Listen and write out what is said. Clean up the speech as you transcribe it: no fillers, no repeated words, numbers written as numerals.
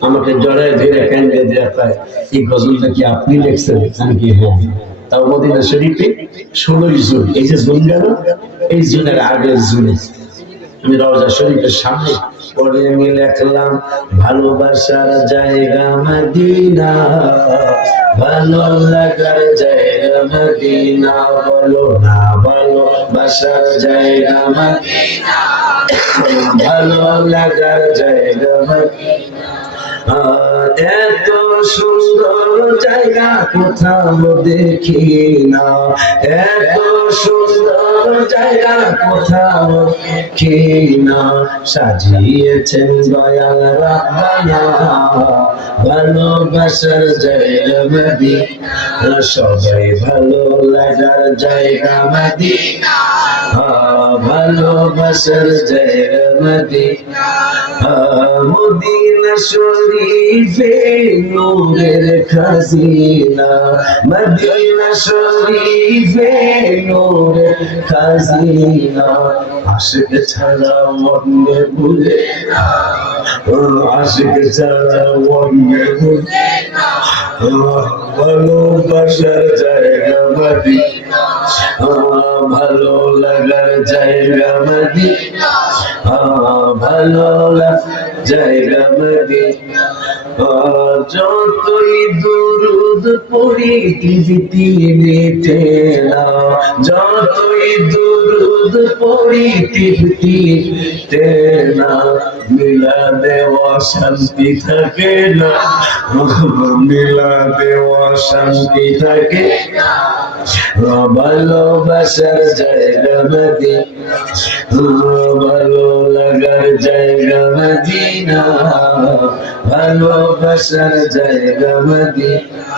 আমাকে জড়ায় ধরে কেন্দ্রে দেওয়া পায় এই গজলটা কি আপনি লিখছেন? আমি কি হ্যাঁ। তাও মদিনা শরীফে 16ই জুন, এই যে জুন গেল, এই জুনের আগের জুনে আমি রওজা শরীফের সামনে পড়ে আমি লেখলাম, ভালোবাসার জায়গা মদিনা, ভালো লাগার জায়গা মদিনা, বলো না ভালোবাসার জায়গা মদিনা, ভালো লাগার জায়গা মদিনা। এত সুন্দর জায়গা কোথাও দেখি না, এত সুন্দর জায়গা কোথাও দেখি না, সাজিয়েছেন দয়াল রাব্বানা, ভালোবাসার জায়গা মদিনা, সবাই ভালো লাগার জায়গা মদিনা, ভালোবাসার জায়গা মদিনা, মদিনা শরীফে নূরের খাজিনা, মদিনা শরীফে নূরের খাজিনা, আশিক ছাড়া মনে ভুলে না, আশিক ছাড়া মনে ভুলে না, ভালোবাসার জায়গা মদিনা, ভালো লাগার জায়গা মদিনা, ভালো লাগার জায়গা মদিনা, যতই দুরুদ পড়ি টিভিতে মেটে না, যতই দুরুদ পড়ি টিভিতে মেটে না, মিলাদে শান্তি থাকে না, মিলাদে শান্তি থাকে না, ভালোবাসার জায়গা মদিনা, ভালো লাগার জায়গা মদিনা, ভালোবাসার জায়গা মদিনা।